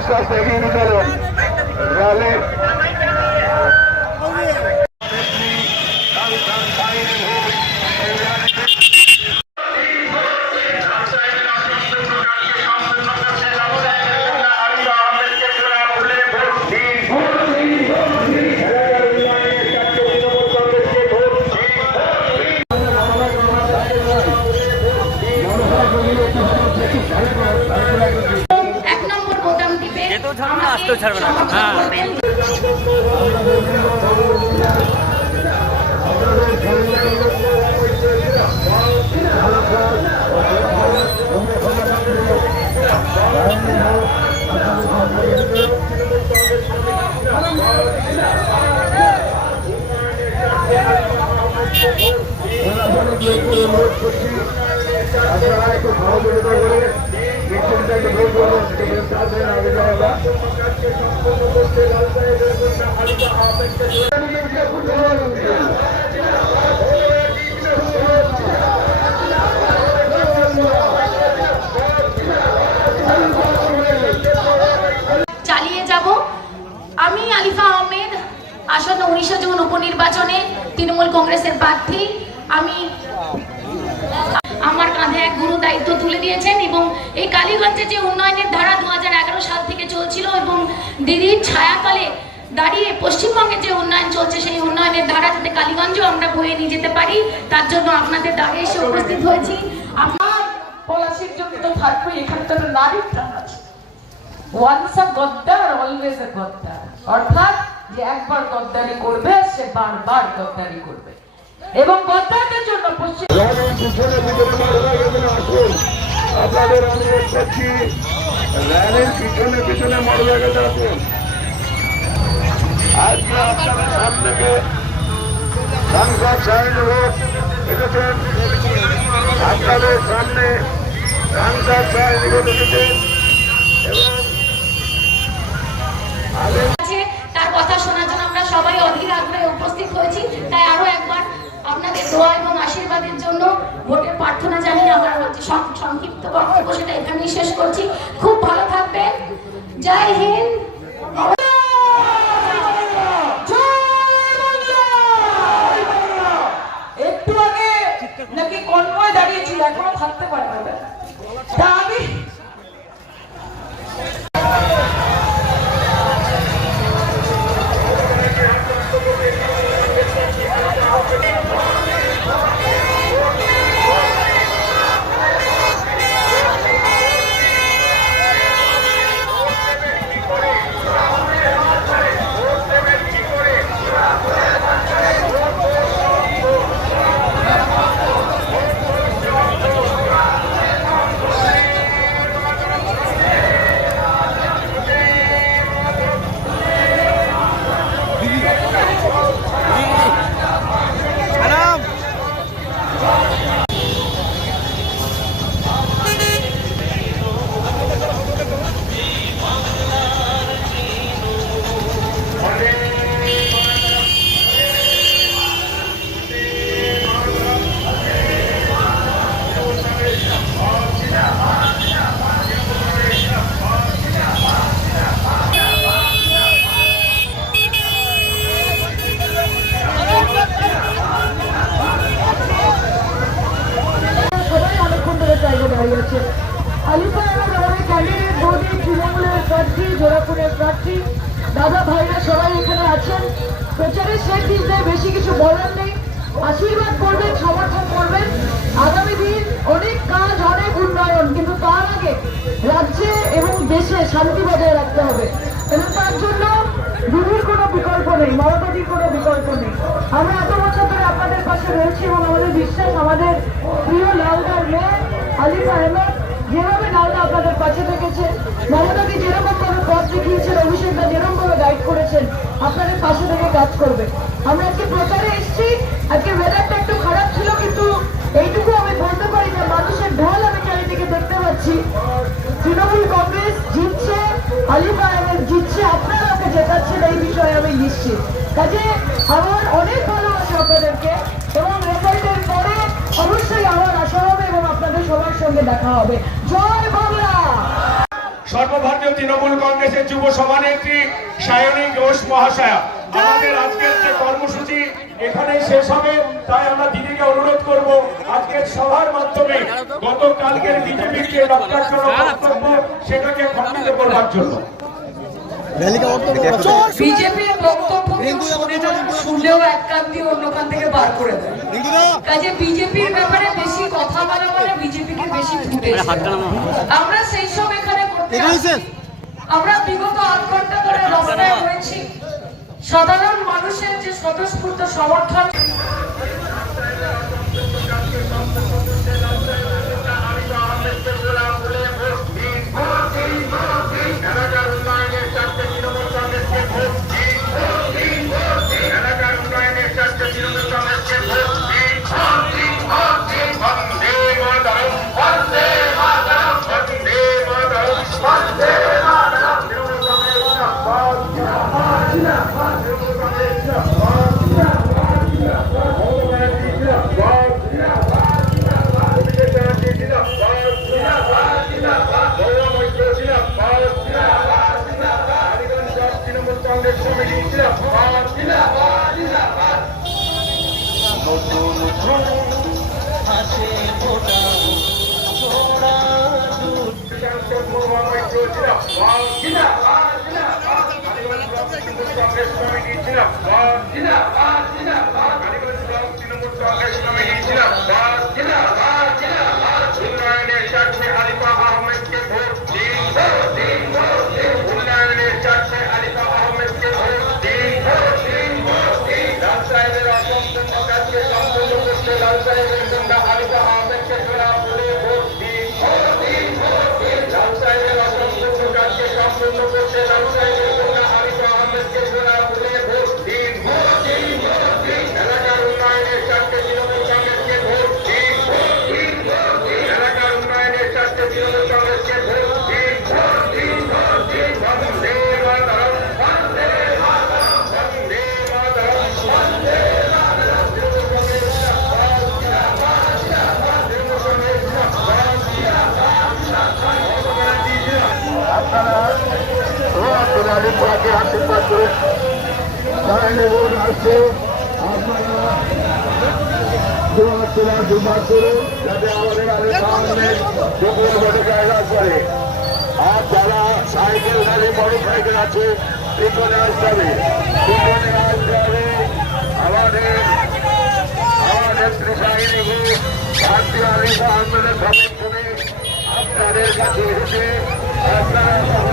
আস্তে আস্তে এগিয়ে নিতে যেতেও ছাড়বে না, আসতেও ছাড়বে না। হ্যাঁ। আপনারা একটু সহযোগিতা করে চালিয়ে যাব। আমি আলিফা আহমেদ আসন্ন উনিশে জুন উপনির্বাচনে তৃণমূল কংগ্রেসের প্রার্থী। আমি আমার কাঁধে এক গুরু দায়িত্ব তুলে দিয়েছেন এবং এই কালীগঞ্জে যে উন্নয়নের ধারা দুহাজার এগারো সাল থেকে চলছিল এবং দিদির ছায়াতলে দাঁড়িয়ে পশ্চিমবঙ্গে যে উন্নয়ন চলছে, সেই উন্নয়নের ধারা যাতে কালীগঞ্জেও আমরা বয়ে নিয়ে যেতে পারি, তার জন্য আপনাদের দ্বারে এসে উপস্থিত হয়েছি। আমার পলাশির জন্য তো থাকবেই, এখানে তো অর্থাৎ যে একবার গদ্দারি করবে, সে বারবার গদ্দারি করবে। এবং গদ্দারদের জন্য পশ্চিম আপনাদের অনুরোধ করছি, র্যালির পিছনে পিছনে মারবা গেছে আসুন আজকে আপনাদের সামনে সাংসদ সাহেব লোক এসেছেন আপনাদের সামনে সাংসদ সাহেব এসেছেন এবং দাঁড়িয়ে এবং আমাদের ক্যান্ডিডেট মোদী তৃণমূলের প্রার্থী জোড়াপুরের প্রার্থী, দাদা ভাইরা সবাই এখানে আছেন। প্রচারের শেষ দিনে বেশি কিছু বলার নেই। আশীর্বাদ করবেন, সমর্থন করবেন। আগামী দিন অনেক কাজ, অনেক উন্নয়ন, কিন্তু তার আগে রাজ্যে এবং দেশে শান্তি বজায় রাখতে হবে। এবং তার জন্য দিদির কোনো বিকল্প নেই মমতাদির কোনো বিকল্প নেই। আমরা এত বছর ধরে আপনাদের পাশে রয়েছি এবং আমাদের বিশ্বাস, আমাদের প্রিয় লালদার মেয়ে আলিফ আহমেদ যেভাবে লালদা আপনাদের পাশে থেকেছে মমতাদি যেরকম ভাবে পথ দেখিয়েছেন, অভিষেকদা যেরকম ভাবে গাইড করেছেন, আপনাদের পাশে থেকে কাজ করবে। আমরা আজকে প্রচারে এসেছি, আজকে ওয়েদারটা একটু খারাপ ছিল, কিন্তু এইটুকু আমি বলতে পারি যে মানুষের ঢল আমি চারিদিকে দেখতে পাচ্ছি। তৃণমূল কংগ্রেস জিতছে আলিফা আহমেদ জিতছে, আপনারা ওকে জেতাচ্ছেন, এই বিষয়ে আমি নিশ্চিত। কাজে আমার অনেক ভালোবাসা আপনাদেরকে এবং রেজাল্টের পরে অবশ্যই আমার আশা হবে এবং আপনাদের সবার সঙ্গে দেখা হবে। জয় বাংলা! সর্বভারতীয় তৃণমূল কংগ্রেসের যুব সভানেত্রী সায়নী ঘোষ মহাশয়া। আমাদের আজকের যে কর্মসূচি এখানেই শেষ হবে। তাই আমরা দিদিকে অনুরোধ করব আজকের সভার মাধ্যমে গতকালকের বিজেপির যে রক্তাক্ত বক্তব্য সেটাকে খণ্ডিত করবার জন্য। বিজেপির বক্তব্য শুনলেও এক কান দিয়ে অন্য কান থেকে বার করে দেয়। কাজে বিজেপির ব্যাপারে বেশি কথা বলা মানে বিজেপিকে আমরা সেই সব এখানে করতে আসছি। আমরা বিগত আট ঘণ্টা ধরে রাস্তায় রয়েছি। সাধারণ মানুষের যে স্বতঃস্ফূর্ত সমর্থন উন্নয়নের আপনারা আপনারা আলিপুরাকে আশীর্বাদ করুন তাহলে ভোট আসছে আপনারা দুবার তোলা দুবার করুন যাতে আমাদের আলিপুরের দুপুরে ভোটে জায়গা করে আর যারা সাইকেল গাড়ি বড় সাইকেল আছে পিছনে আসতে হবে পিছনে আসতে হবে আমাদের আমাদের ত্রিশাহিনী ভারতীয় আলিপা আন্দোলন সমর্থনে আপনাদের কাছে এসেছে Thank you.